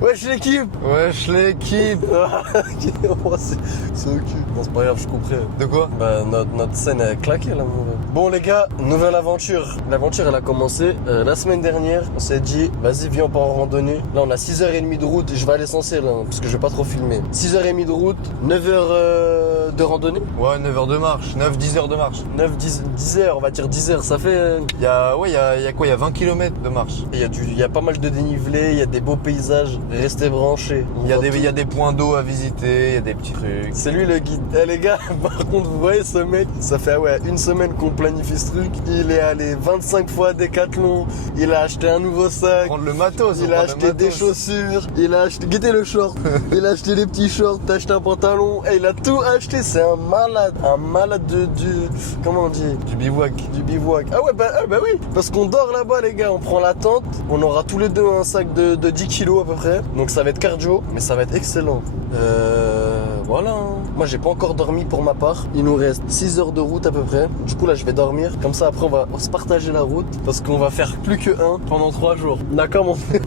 Wesh l'équipe. Wesh l'équipe. C'est au cul. Bon c'est pas grave, je comprends. De quoi? Bah notre scène est claquée là. Bon les gars, nouvelle aventure. L'aventure elle a commencé la semaine dernière. On s'est dit vas-y viens on part en randonnée. Là on a 6h30 de route. Je vais à l'essentiel là, parce que je vais pas trop filmer. 6h30 de route, 9h de randonnée. Ouais, 9 heures de marche, 10 heures de marche. 10h, on va dire 10h, ça fait... Il y a quoi? Il y a 20 km de marche. Il y a pas mal de dénivelé, il y a des beaux paysages, restez branchés. Il y a des points d'eau à visiter, il y a des petits trucs. C'est lui le guide. Eh les gars, par contre vous voyez ce mec, ça fait une semaine qu'on planifie ce truc. Il est allé 25 fois à Decathlon, il a acheté un nouveau sac. Prendre le matos. Il a acheté des chaussures, il a acheté... Guettez le short. Il a acheté des petits shorts, il a acheté un pantalon, et il a tout acheté, c'est un malade du... Comment on dit? Du bivouac. Du bivouac. Ah ouais, bah oui. Parce qu'on dort là-bas, les gars. On prend la tente. On aura tous les deux un sac de 10 kilos à peu près. Donc ça va être cardio, mais ça va être excellent. Voilà. Moi, j'ai pas encore dormi pour ma part. Il nous reste 6 heures de route à peu près. Du coup, là, je vais dormir. Comme ça, après, on va se partager la route. Parce qu'on va faire plus que un pendant 3 jours. D'accord, mon frère.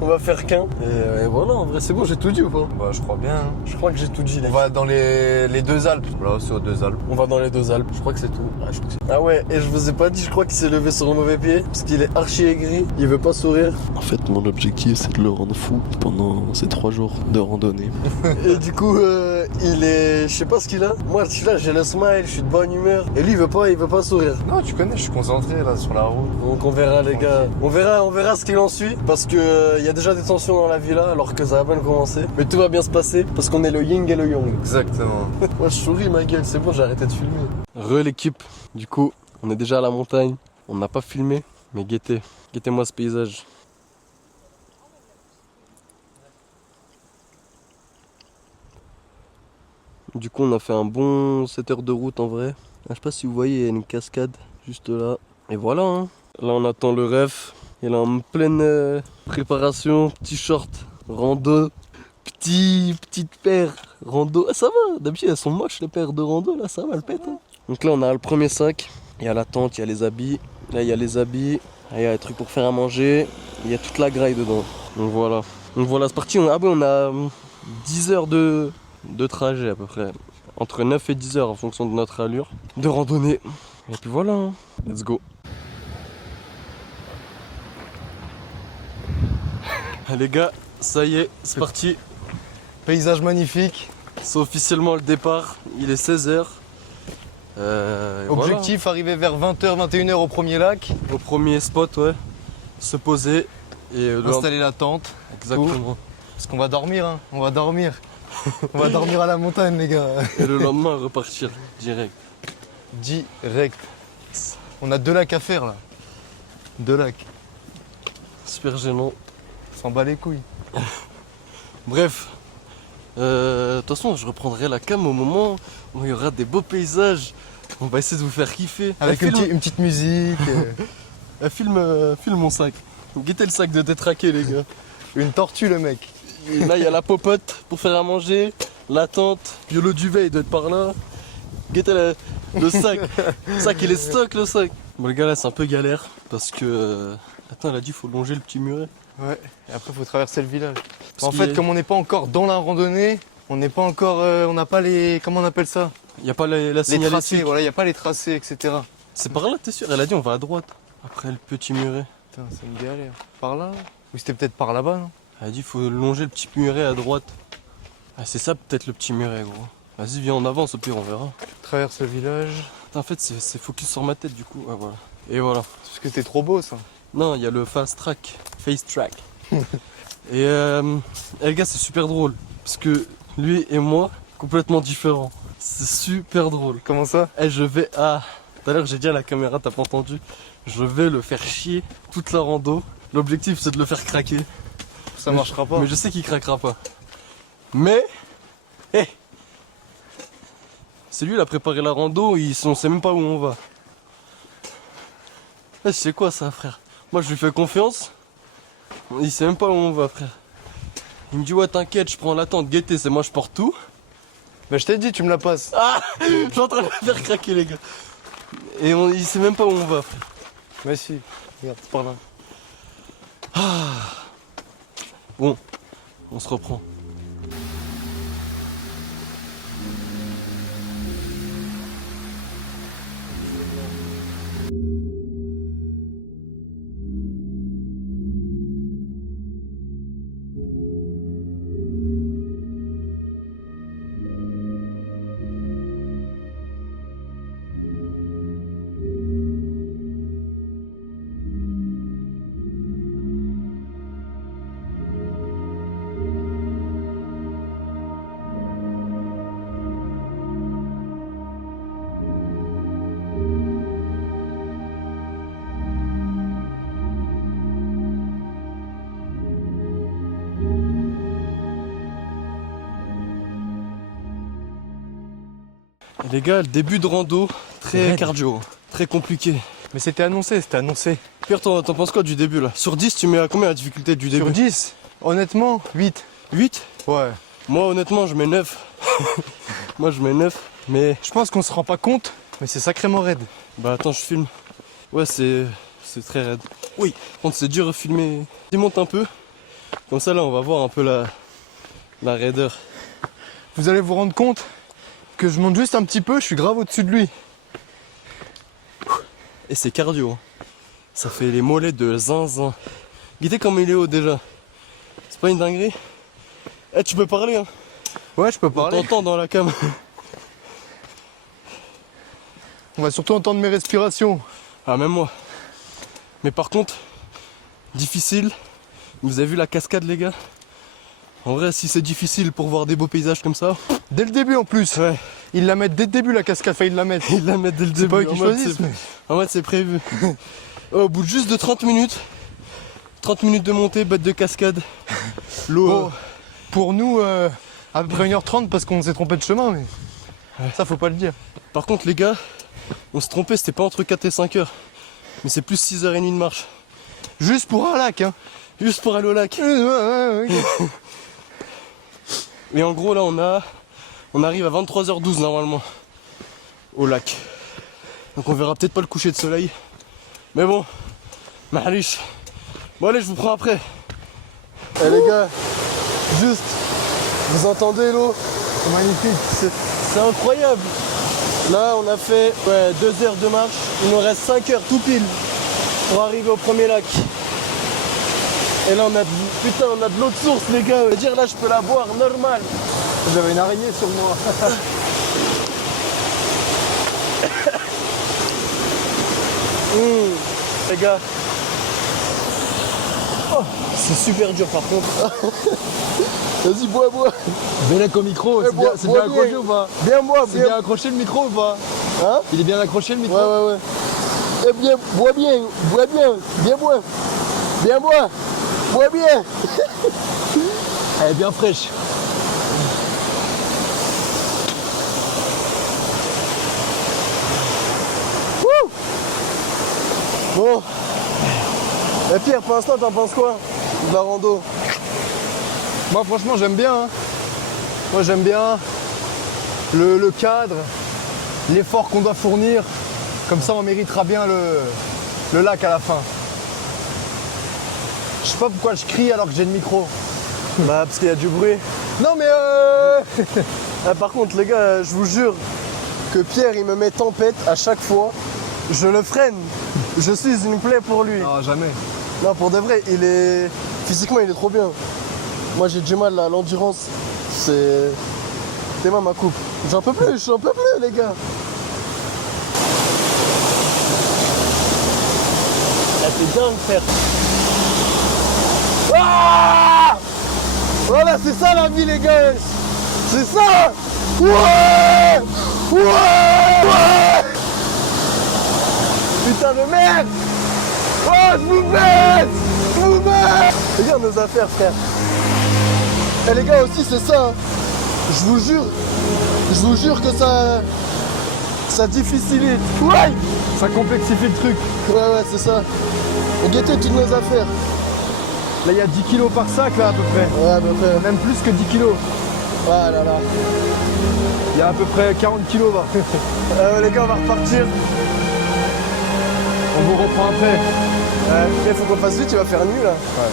On va faire qu'un. Et voilà, en vrai, c'est bon, j'ai tout dit ou pas? Bah, je crois bien. Hein. Je crois que j'ai tout dit, les On va dans les deux Alpes. Là, c'est aux deux Alpes. On va dans les deux Alpes, je crois que c'est tout. Ah, ah ouais, et je vous ai pas dit, je crois qu'il s'est levé sur le mauvais pied, parce qu'il est archi aigri, il veut pas sourire. En fait, mon objectif, c'est de le rendre fou pendant ces 3 jours de randonnée. Et du coup, il est... Je sais pas ce qu'il a. Moi, je suis là, j'ai le smile, je suis de bonne humeur. Et lui, il veut pas sourire. Non, tu connais, je suis concentré là sur la route. Donc on verra, les gars. On verra ce qu'il en suit, parce que il y a déjà des tensions dans la villa, alors que ça va à peine commencer. Mais tout va bien se passer, parce qu'on est le yin et le yang. Exactement. Moi, je souris, ma gueule, c'est bon, j'ai arrêté de filmer. L'équipe, du coup, on est déjà à la montagne. On n'a pas filmé, mais guettez-moi ce paysage. Du coup, on a fait un bon 7 heures de route en vrai. Je sais pas si vous voyez, il y a une cascade juste là. Et voilà, hein. Là, on attend le ref. Il est en pleine préparation. Petit short, rando. Petite paire, rando. Ah, ça va, d'habitude elles sont moches les paires de rando, là, ça va, elles pètent. Hein. Donc là, on a le premier sac. Il y a la tente, il y a les habits. Là, il y a les habits. Là, il y a les trucs pour faire à manger. Il y a toute la graille dedans. Donc voilà, c'est parti. On a 10 heures de trajet à peu près. Entre 9 et 10 heures en fonction de notre allure de randonnée. Et puis voilà, hein. Let's go. Les gars, ça y est, c'est parti. Paysage magnifique. C'est officiellement le départ. Il est 16h. Objectif, voilà. arriver vers 20h, 21h au premier lac. Au premier spot, ouais. Se poser et installer la tente. Exactement. Tout. Parce qu'on va dormir, hein. On va dormir. On va dormir à la montagne, les gars. Et le lendemain, repartir direct. Direct. On a 2 lacs à faire là. 2 lacs. Super gênant. On s'en bat les couilles. Bref. De toute façon, je reprendrai la cam au moment où il y aura des beaux paysages. On va essayer de vous faire kiffer. Avec une petite musique. Filme mon sac. Guettez le sac de détraqué, les gars. Une tortue, le mec. Et là, il y a la popote pour faire à manger, la tente, Yolo duvet, il doit être par là. Guettez le sac. Le sac, il est stock, le sac. Bon, les gars, là, c'est un peu galère parce que. Attends, elle a dit, faut longer le petit muret. Ouais, et après, faut traverser le village. En fait, comme on n'est pas encore dans la randonnée, on n'est pas encore. On n'a pas les. Comment on appelle ça? Il n'y a pas la Les signalétique. tracés, voilà, il n'y a pas les tracés, etc. C'est par là, t'es sûr? Elle a dit, on va à droite. Après le petit muret. Putain, c'est une galère. Par là? Ou c'était peut-être par là-bas, non? Elle a dit, faut longer le petit muret à droite. Ah, c'est ça, peut-être le petit muret, gros. Vas-y, viens en avance, au pire, on verra. Traverse le village. En fait, c'est focus sur ma tête, du coup. Ouais, voilà. Et voilà. Parce que c'était trop beau, ça. Non, il y a le fast track. Face track. Et les gars, c'est super drôle. Parce que lui et moi, complètement différents. C'est super drôle. Comment ça? Je vais... Ah, tout à l'heure, j'ai dit à la caméra, t'as pas entendu? Je vais le faire chier toute la rando. L'objectif, c'est de le faire craquer. Ça marchera pas. Mais je sais qu'il craquera pas. Mais... Hé, c'est lui, il a préparé la rando, on sait même pas où on va. C'est quoi ça, frère? Moi, je lui fais confiance. Il sait même pas où on va, frère. Il me dit, ouais, t'inquiète, je prends la tente, guettez, c'est moi, je porte tout. Bah, je t'ai dit, tu me la passes. Ah, je suis en train de le faire craquer, les gars. Et il sait même pas où on va, frère. Mais si, regarde, c'est par là. Bon, on se reprend. Et les gars, le début de rando, très cardio, très compliqué. Mais c'était annoncé, c'était annoncé. Pierre, t'en penses quoi du début là? Sur 10, tu mets à combien la difficulté du début? Sur 10, honnêtement, 8. 8? Ouais. Moi honnêtement je mets 9. Moi je mets 9, mais... Je pense qu'on se rend pas compte, mais c'est sacrément raide. Bah attends, je filme. Ouais, c'est très raide. Oui, par contre c'est dur à filmer. Il monte un peu. Comme ça là on va voir un peu la raideur. Vous allez vous rendre compte que je monte juste un petit peu, je suis grave au-dessus de lui. Et c'est cardio. Ça fait les mollets de zinzin. Guettez comme il est haut déjà. C'est pas une dinguerie? Eh, tu peux parler hein? Ouais, je peux On parler. t'entend dans la cam. On va surtout entendre mes respirations. Ah, même moi. Mais par contre, difficile. Vous avez vu la cascade, les gars? En vrai, si c'est difficile pour voir des beaux paysages comme ça. Dès le début en plus. Ouais. Ils la mettent dès le début la cascade, enfin ils la mettent. Ils la mettent dès le début. C'est pas eux qui En mode, choisissent. Mais... En fait, c'est prévu. Au bout de juste de 30 minutes, 30 minutes de montée, bête de cascade. L'eau. Bon, pour nous, à peu près 1h30 parce qu'on s'est trompé de chemin, mais ça faut pas le dire. Par contre, les gars, on s'est trompé, c'était pas entre 4 et 5 heures. Mais c'est plus 6h30 de marche. Juste pour un lac, hein. Juste pour aller au lac. Et en gros, là, on arrive à 23h12 normalement au lac. Donc on verra peut-être pas le coucher de soleil. Mais bon, mahalish. Bon allez, je vous prends après. Eh les gars, juste, vous entendez l'eau? C'est magnifique. C'est incroyable. Là, on a fait 2 heures de marche. Il nous reste 5 heures tout pile pour arriver au premier lac. Et là, on a de l'eau de source, les gars. Je veux dire, là, je peux la boire normal. J'avais une araignée sur moi. Les gars. Oh, c'est super dur par contre. Vas-y, bois. Bélec au micro, c'est bien, bois accroché bien. ou pas? Bien bois, C'est bien accroché le micro ou pas? Hein? Il est bien accroché le micro? Ouais. Eh bien, bois bien, bien bois. Bois bien. Elle est bien fraîche. Wouh. Bon. Et Pierre, pour l'instant, t'en penses quoi de la rando? Moi franchement j'aime bien. Hein. Moi j'aime bien le cadre, l'effort qu'on doit fournir. Comme ça on méritera bien le lac à la fin. Je sais pas pourquoi je crie alors que j'ai le micro. Bah parce qu'il y a du bruit. Non mais Ah, par contre les gars, je vous jure que Pierre il me met tempête à chaque fois. Je le freine. Je suis une plaie pour lui. non jamais. Non, pour de vrai, physiquement il est trop bien. Moi j'ai du mal à l'endurance. C'est moi ma coupe. J'en peux plus les gars. Ah, c'est dingue frère. Ah, voilà, c'est ça la vie les gars. C'est ça. Ouais. Putain de merde. Oh, je vous baisse. Regarde nos affaires frère. Et les gars aussi c'est ça. Je vous jure que ça difficilite. Ouais. Ça complexifie le truc. Ouais, c'est ça. Et guettez toutes nos affaires. Là il y a 10 kilos par sac là à peu près. Ouais, à peu près. Même plus que 10 kilos. Ah là là. Il y a à peu près 40 kilos là. Les gars, on va repartir. On vous reprend après. Il faut qu'on fasse vite, il va faire nuit là. Ouais.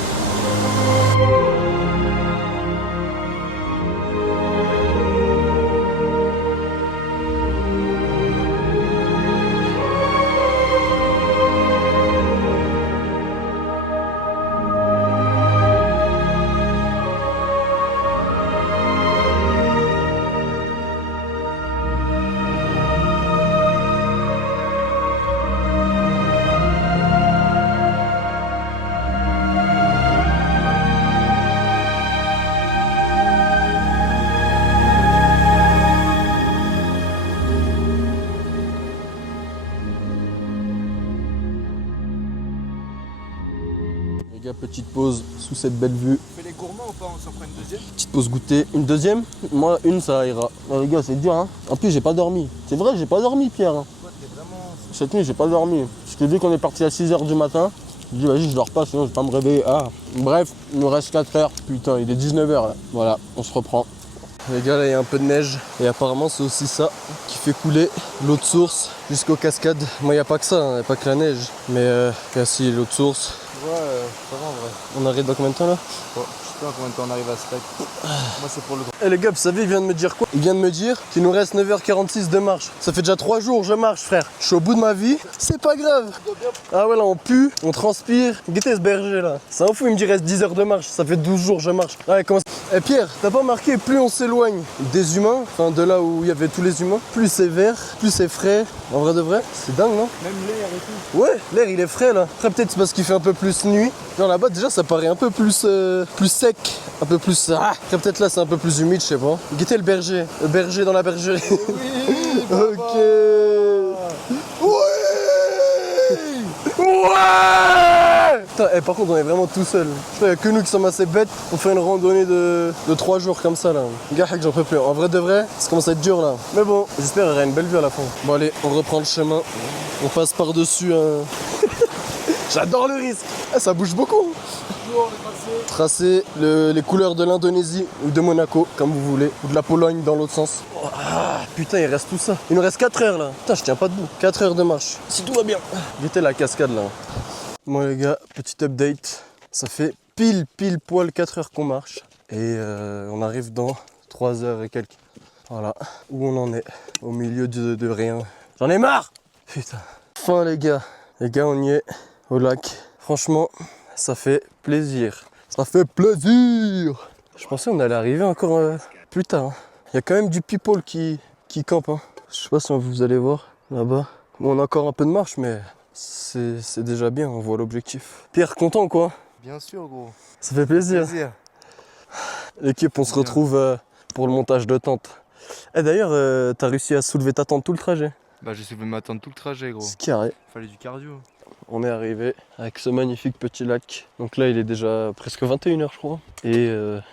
petite pause sous cette belle vue. On fait les gourmands ou pas? On s'en prend une deuxième? Petite pause goûter. Une deuxième? Moi, une, ça ira. Oh, les gars, c'est dur, hein. En plus, j'ai pas dormi. C'est vrai, j'ai pas dormi, Pierre. Hein. Toi, t'es vraiment... Cette nuit, j'ai pas dormi. Je t'ai dit qu'on est parti à 6h du matin. Je dis, vas-y, je dors pas, sinon je vais pas me réveiller. Ah. Bref, il nous reste 4 heures. Putain, il est 19h là. Voilà, on se reprend. Les gars, là, il y a un peu de neige. Et apparemment, c'est aussi ça qui fait couler l'eau de source jusqu'aux cascades. Moi, il n'y a pas que ça, il n'y a pas que la neige. Mais il y a aussi l'eau de source. Ouais, ça va en vrai. On arrive dans combien de temps là? Ouais, je sais pas combien de temps on arrive à ce lac. Moi, c'est pour le... Eh les gars, vous savez, il vient de me dire quoi? Il vient de me dire qu'il nous reste 9h46 de marche. Ça fait déjà 3 jours que je marche, frère. Je suis au bout de ma vie. C'est pas grave. Ah ouais, là, on pue, on transpire. Guettez ce berger là. C'est un fou, il me dit reste 10 heures de marche. Ça fait 12 jours que je marche. Ouais, comment... Eh Pierre, t'as pas remarqué, plus on s'éloigne des humains, enfin de là où il y avait tous les humains, plus c'est vert, plus c'est frais. En vrai de vrai, c'est dingue, non? Même l'air et tout. Ouais, l'air il est frais là. Après peut-être c'est parce qu'il fait un peu plus nuit. Genre là-bas déjà ça paraît un peu plus sec, un peu plus... Après peut-être là c'est un peu plus humide, je sais pas. Guettez le berger dans la bergerie. Oui, Ok. Ouais. Putain, par contre on est vraiment tout seul. Il n'y a que nous qui sommes assez bêtes pour faire une randonnée de 3 jours comme ça là. Gars, j'en peux plus. En vrai de vrai, ça commence à être dur là. Mais bon, j'espère qu'il y aura une belle vue à la fin. Bon allez, on reprend le chemin. On passe par-dessus un... J'adore le risque. Ah, ça bouge beaucoup. Tracer les couleurs de l'Indonésie ou de Monaco, comme vous voulez. Ou de la Pologne dans l'autre sens. Oh, putain, il reste tout ça. Il nous reste 4 heures là. Putain, je tiens pas debout. 4 heures de marche. Si tout va bien. Guettez la cascade là. Bon les gars, petit update. Ça fait pile poil 4 heures qu'on marche. Et on arrive dans 3 heures et quelques. Voilà, où on en est. Au milieu de rien. J'en ai marre. Putain. Fin les gars. Les gars, on y est. Au lac. Franchement, ça fait plaisir. Ça fait plaisir. Je pensais qu'on allait arriver encore plus tard. Hein. Il y a quand même du people qui campe. Hein. Je sais pas si vous allez voir là-bas. Bon, on a encore un peu de marche, mais c'est déjà bien. On voit l'objectif. Pierre, content ou quoi? Bien sûr, gros. Ça fait plaisir. L'équipe, on se Bien. retrouve pour le montage de tente. Et d'ailleurs, t'as réussi à soulever ta tente tout le trajet? Bah, j'ai soulevé ma tente tout le trajet, gros. C'est carré. Fallait du cardio. On est arrivé avec ce magnifique petit lac. Donc là, il est déjà presque 21h, je crois. Et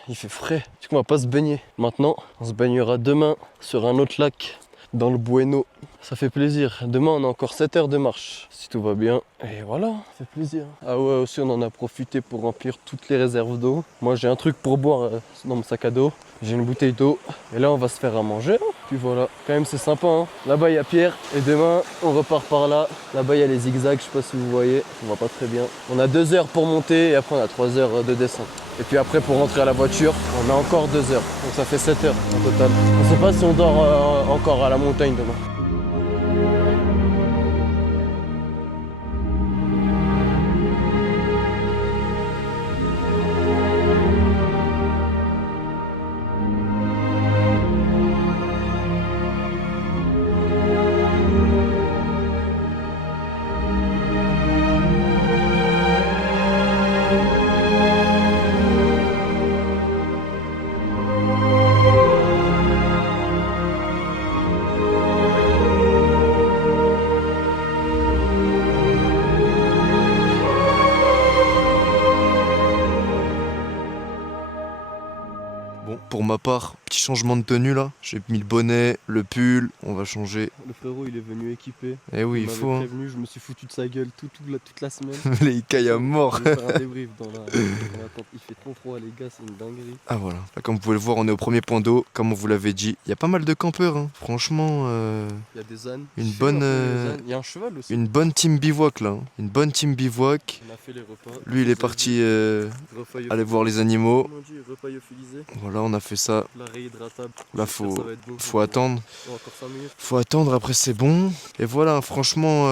il fait frais. Du coup, on va pas se baigner. Maintenant, on se baignera demain sur un autre lac dans le Bueno. Ça fait plaisir. Demain, on a encore 7 heures de marche, si tout va bien. Et voilà, ça fait plaisir. Ah ouais, aussi, on en a profité pour remplir toutes les réserves d'eau. Moi, j'ai un truc pour boire dans mon sac à dos. J'ai une bouteille d'eau. Et là, on va se faire à manger. Hein. Puis voilà. Quand même, c'est sympa. Hein. Là-bas, il y a Pierre. Et demain, on repart par là. Là-bas, il y a les zigzags. Je sais pas si vous voyez. On voit pas très bien. On a 2 heures pour monter. Et après, on a 3 heures de descente. Et puis après, pour rentrer à la voiture, on a encore 2 heures. Donc ça fait 7 heures au total. On sait pas si on dort encore à la montagne demain. Bon, pour ma part, petit changement de tenue là. J'ai mis le bonnet, le pull, on va changer. Le frérot, il est venu équipé. Eh oui, il faut. Hein. Prévenu, je me suis foutu de sa gueule toute la semaine. Les cailles à mort. Je vais faire un débrief dans la tente. Il fait trop froid, les gars, c'est une dinguerie. Ah voilà. Là, comme vous pouvez le voir, on est au premier point d'eau. Comme on vous l'avait dit, il y a pas mal de campeurs. Hein. Franchement, il y a des ânes. une bonne. Il y a un cheval aussi. Une bonne team bivouac là. Hein. Une bonne team bivouac. On a fait les repas. Lui, il est parti aller voir les animaux. Comment on dit, repas lyophilisé. Voilà, on a fait ça. La réhydratable. Là, faut attendre. Oh, encore 5 minutes. Faut attendre, après c'est bon. Et voilà, franchement,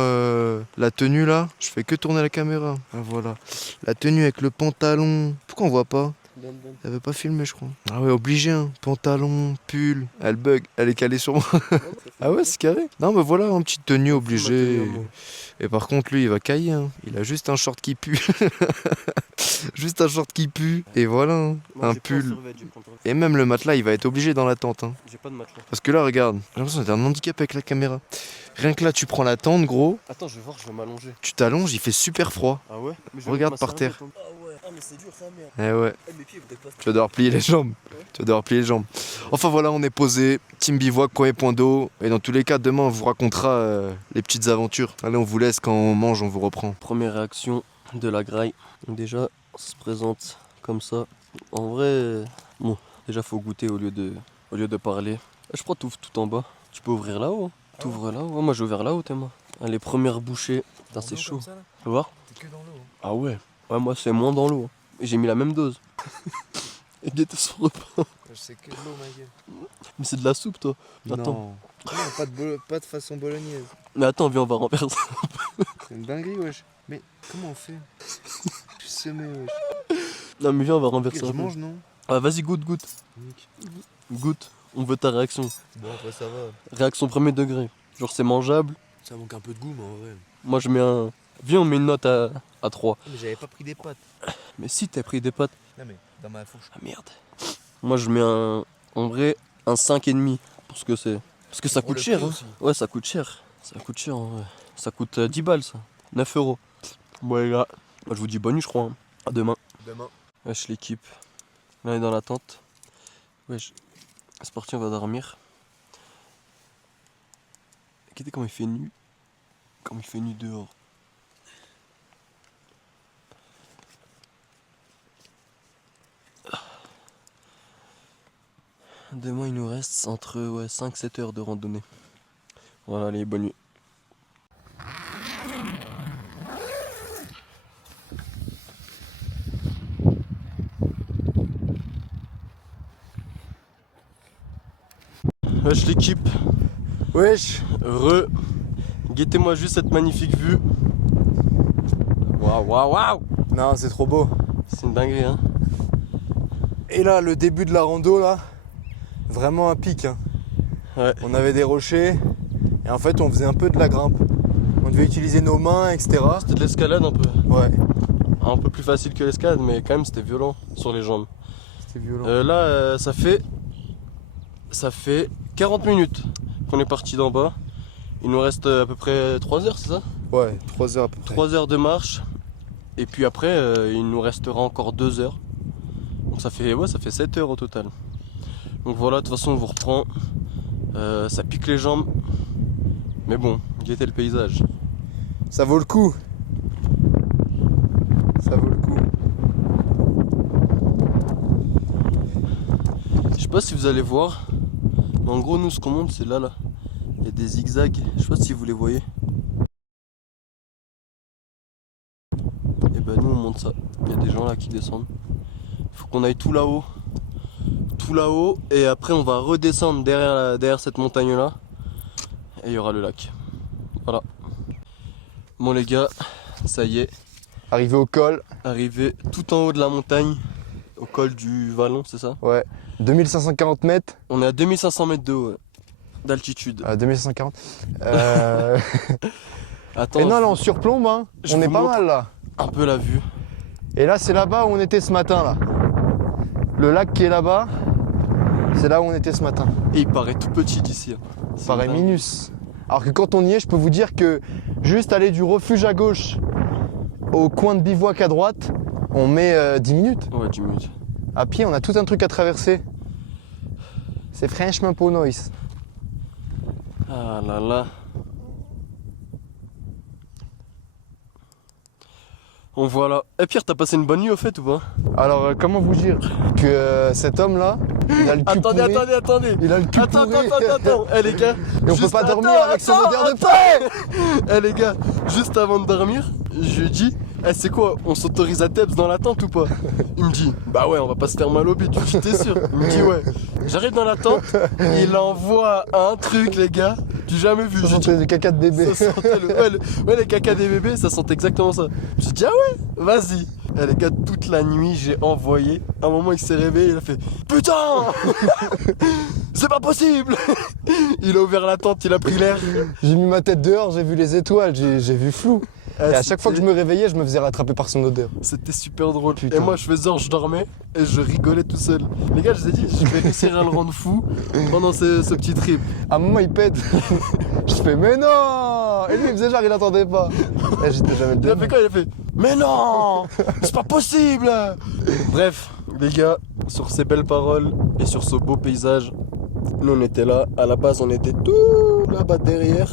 la tenue là, je fais que tourner la caméra. Ah voilà. La tenue avec le pantalon. Pourquoi on voit pas? Elle avait pas filmé, je crois. Ah ouais, obligé, hein. Pantalon, pull. Elle bug, elle est calée sur moi. Ah ouais, c'est carré. Non, mais voilà, une petite tenue obligée. Et par contre, lui, il va cailler. Hein. Il a juste un short qui pue. Juste un short qui pue. Et voilà, hein. Un pull. Et même le matelas, il va être obligé dans la tente. Hein. J'ai pas de matelas. Parce que là, regarde, j'ai l'impression que t'as un handicap avec la caméra. Rien que là, tu prends la tente, gros. Attends, je vais voir, je vais m'allonger. Tu t'allonges, il fait super froid. Ah ouais? Regarde par terre. Ah ouais. Ah mais c'est dur ça merde. Eh ouais. Mes pieds voudraient pas. Tu vas devoir plier les jambes. Tu vas devoir plier les jambes. Enfin voilà, on est posé. Team bivouac, premier point d'eau. Et dans tous les cas, demain, on vous racontera les petites aventures. Allez, on vous laisse. Quand on mange, on vous reprend. Première réaction de la graille. Donc déjà, ça se présente comme ça. En vrai, bon, déjà faut goûter au lieu de parler. Je crois que t'ouvres tout en bas. Tu peux ouvrir là-haut. T'ouvres là-haut. Ouais, moi j'ai ouvert là-haut, t'es moi. Allez, première bouchée. Putain, c'est chaud. Tu vas voir? T'es que dans l'eau. Ah ouais. Ouais, moi c'est moins dans l'eau. Et j'ai mis la même dose. Et guette son repas. Je sais que de l'eau, ma gueule. Mais c'est de la soupe, toi. Attends. Non, pas de façon bolognaise. Mais attends, viens, on va renverser. C'est une dinguerie, wesh. Mais comment on fait? Je suis semé, wesh. Non, mais viens, on va renverser. Je mange, non? Ah, vas-y, goûte. Goûte. On veut ta réaction. Bon, après, ça va. Réaction premier degré. Genre, c'est mangeable. Ça manque un peu de goût, mais en vrai. Moi, je mets un. Viens, on met une note à 3. Mais j'avais pas pris des pâtes. Mais si, t'as pris des pâtes. Non, mais dans ma fourche. Ah merde. Moi, je mets en vrai, un 5,5 pour ce que c'est. Parce que ça coûte cher. Hein. Ouais, ça coûte cher. Ça coûte cher en vrai. Ça coûte 10 balles, ça. 9 euros. Bon, les gars, moi, je vous dis bonne nuit, je crois. Hein. À demain. Wesh, l'équipe. Là, on est dans la tente. Wesh. C'est parti, on va dormir. Regardez comment il fait nuit. Comme il fait nuit dehors. Demain, il nous reste entre 5-7 heures de randonnée. Voilà, allez, bonne nuit. Wesh l'équipe. Wesh. Guettez-moi juste cette magnifique vue. Waouh. Non, c'est trop beau. C'est une dinguerie, hein. Et là, le début de la rando, là, vraiment un pic. Hein. Ouais. On avait des rochers et en fait, on faisait un peu de la grimpe. On devait utiliser nos mains, etc. C'était de l'escalade un peu. Ouais. Un peu plus facile que l'escalade, mais quand même, c'était violent sur les jambes. C'était violent. Là, ça fait 40 minutes qu'on est parti d'en bas. Il nous reste à peu près 3 heures, c'est ça? Ouais, 3 heures à peu près. 3 heures de marche. Et puis après, il nous restera encore 2 heures. Donc ça fait 7 heures au total. Donc voilà, de toute façon, on vous reprend. Ça pique les jambes. Mais bon, guettez le paysage. Ça vaut le coup. Ça vaut le coup. Je sais pas si vous allez voir. Mais en gros, nous, ce qu'on monte, c'est là. Il y a des zigzags. Je sais pas si vous les voyez. Et ben nous, on monte ça. Il y a des gens là qui descendent. Il faut qu'on aille tout là-haut. Tout là-haut. Et après, on va redescendre derrière cette montagne-là. Et il y aura le lac. Voilà. Bon les gars, ça y est. Arrivé au col. Arrivé tout en haut de la montagne. Au col du Vallon, c'est ça? Ouais. 2540 mètres. On est à 2500 mètres de haut, ouais, d'altitude. 2540. Attends, Et non, là, on surplombe, hein. je On est vous pas montre mal, là. un peu la vue. Et là, c'est là-bas où on était ce matin, là. Le lac qui est là-bas, c'est là où on était ce matin. Et il paraît tout petit d'ici. Ça paraît minus. Alors que quand on y est, je peux vous dire que juste aller du refuge à gauche au coin de bivouac à droite, on met 10 minutes. Ouais, 10 minutes. À pied, on a tout un truc à traverser. C'est franchement pas nice. Ah là là. On voit là. Eh Pierre, t'as passé une bonne nuit au fait ou pas? Alors, comment vous dire que cet homme-là, il a le cul pourri. Attendez. Il a le cul Attends. Eh les gars. Et on peut pas dormir avec son odeur de paix. Eh les gars, juste avant de dormir, je lui ai dit, eh c'est quoi, on s'autorise à Teps dans la tente ou pas? Il me dit, bah ouais, on va pas se faire mal au bide. Je dis, t'es sûr? Il me dit ouais. J'arrive dans la tente, il envoie un truc les gars, du jamais vu. Ça sentait du caca de bébé. Ça sentait ouais, les caca des bébés, ça sentait exactement ça. Je dis, ah ouais, vas-y. Et les gars, toute la nuit, j'ai envoyé. À un moment, il s'est réveillé, il a fait, putain. C'est pas possible. Il a ouvert la tente, il a pris l'air. J'ai mis ma tête dehors, j'ai vu les étoiles, j'ai vu flou. Et à chaque fois que je me réveillais, je me faisais rattraper par son odeur. C'était super drôle. Putain. Et moi, je faisais genre, je dormais et je rigolais tout seul. Les gars, je vous ai dit, je vais réussir à le rendre fou pendant ce petit trip. À un moment, il pète. Je fais, mais non! Et lui, il faisait genre, il n'entendait pas. Et j'étais jamais le Il a deuxième. fait quoi? Il a fait, mais non! C'est pas possible! Bref, les gars, sur ces belles paroles et sur ce beau paysage, nous on était là. À la base, on était tout là-bas derrière.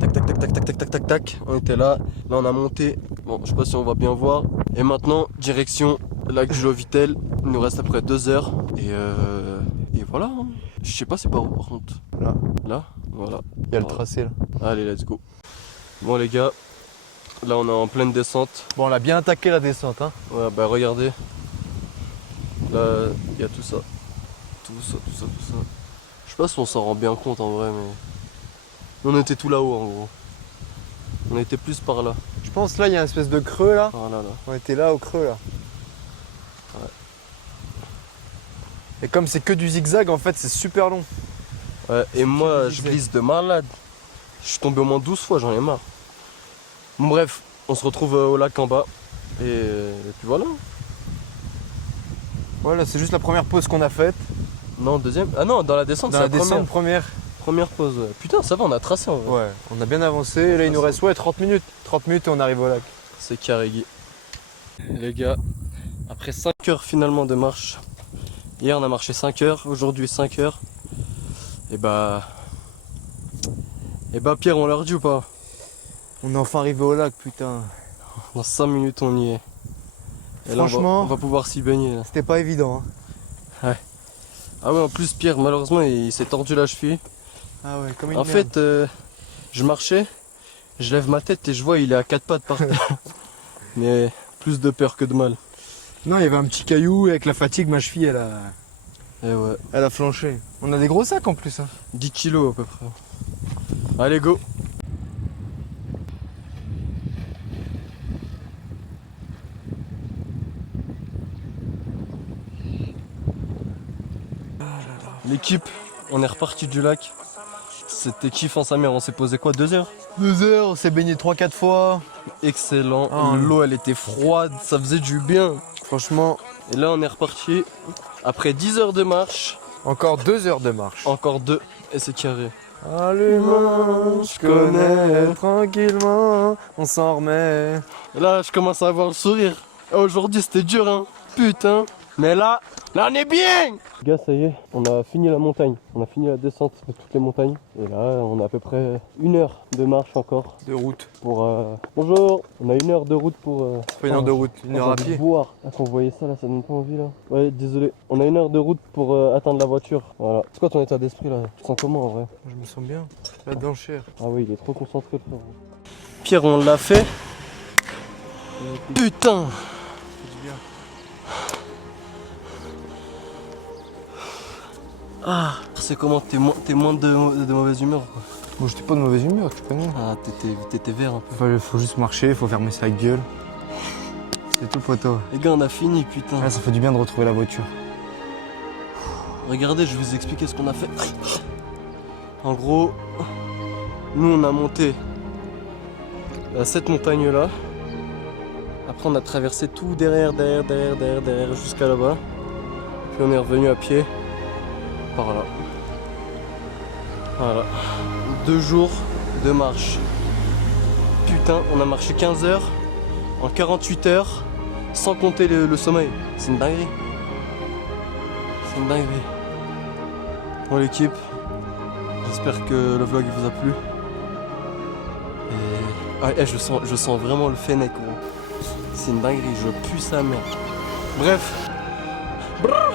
Tac, tac, tac, tac, tac, tac, tac, tac, tac. On était là. Là, on a monté. Bon, je sais pas si on va bien voir. Et maintenant, direction lac du Lovitel. Il nous reste à peu près 2 heures. Et voilà. Hein. Je sais pas c'est par où par contre. Là. Là? Voilà. Il y a le tracé là. Allez, let's go. Bon les gars, là on est en pleine descente. Bon, on a bien attaqué la descente, hein. Ouais, bah regardez. Là, il y a tout ça. Tout ça, tout ça, tout ça. Je sais pas si on s'en rend bien compte en vrai, mais... On était tout là-haut en gros. On était plus par là. Je pense là, il y a une espèce de creux là. Voilà, là. On était là au creux là. Ouais. Et comme c'est que du zigzag, en fait, c'est super long. Ouais, et moi, du je zigzag. glisse de malade. Je suis tombé au moins 12 fois, j'en ai marre. Bon, bref, on se retrouve au lac en bas. Et puis voilà. Voilà, c'est juste la première pause qu'on a faite. Non, deuxième. Ah non, dans la descente, Dans c'est la la descente première. première. Première pause, ouais. Putain, ça va, on a tracé en vrai. Ouais, on a bien avancé. Et là, il nous reste 30 minutes. 30 minutes et on arrive au lac. C'est carré, Guy. Les gars, après 5 heures finalement de marche. Hier, on a marché 5 heures. Aujourd'hui, 5 heures. Et bah, Pierre, on leur dit ou pas? On est enfin arrivé au lac, putain. Dans 5 minutes, on y est. Et là, Franchement, on va pouvoir s'y baigner. Là. c'était pas évident. Hein. Ah ouais, en plus, Pierre, malheureusement, il s'est tordu la cheville. Ah ouais, comme une En merde. fait, je marchais, je lève ma tête et je vois il est à 4 pattes par terre. Mais plus de peur que de mal. Non, il y avait un petit caillou et avec la fatigue, ma cheville, Et ouais, elle a flanché. On a des gros sacs en plus. Hein. 10 kilos à peu près. Allez, go! L'équipe, on est reparti du lac. C'était kiffant sa mère, on s'est posé quoi, 2 heures? 2 heures, on s'est baigné 3-4 fois. Excellent, Oh. l'eau elle était froide, ça faisait du bien. Franchement, Et là on est reparti, après 10 heures de marche, encore 2 heures de marche. encore 2 et c'est carré. Allumons, je connais tranquillement, on s'en remet. Et là je commence à avoir le sourire. Et aujourd'hui c'était dur hein, putain. Mais là on est bien. Les gars, ça y est, on a fini la montagne, on a fini la descente de toutes les montagnes. Et là on a à peu près 1 heure de marche encore. De route. Pour bonjour, on a 1 heure de route pour C'est pas une heure de route, une heure à pied. Boire. Ah, quand vous voyez ça là, ça donne pas envie là. Ouais, désolé. On a 1 heure de route pour atteindre la voiture. Voilà. C'est quoi ton état d'esprit là? Tu te sens comment en vrai? Je me sens bien. La dent chère. Ah oui, il est trop concentré le frère. Pierre, on l'a fait. Putain. C'est du bien. Ah, c'est comment? T'es moins de mauvaise humeur quoi. Bon, j'étais pas de mauvaise humeur, tu connais. Ah, t'étais vert un peu. Faut juste marcher, faut fermer sa gueule. C'est tout, poteau. Les gars, on a fini, putain. Ah, ça fait du bien de retrouver la voiture. Regardez, je vais vous expliquer ce qu'on a fait. Aïe. En gros, nous on a monté cette montagne là. Après on a traversé tout derrière jusqu'à là-bas. Puis on est revenu à pied par là. Voilà. 2 jours de marche. Putain, on a marché 15 heures en 48 heures sans compter le sommeil. C'est une dinguerie. C'est une dinguerie. Bon l'équipe, j'espère que le vlog vous a plu. Et... je sens vraiment le fennec gros. C'est une dinguerie, je pue sa mère. Bref. Brrr.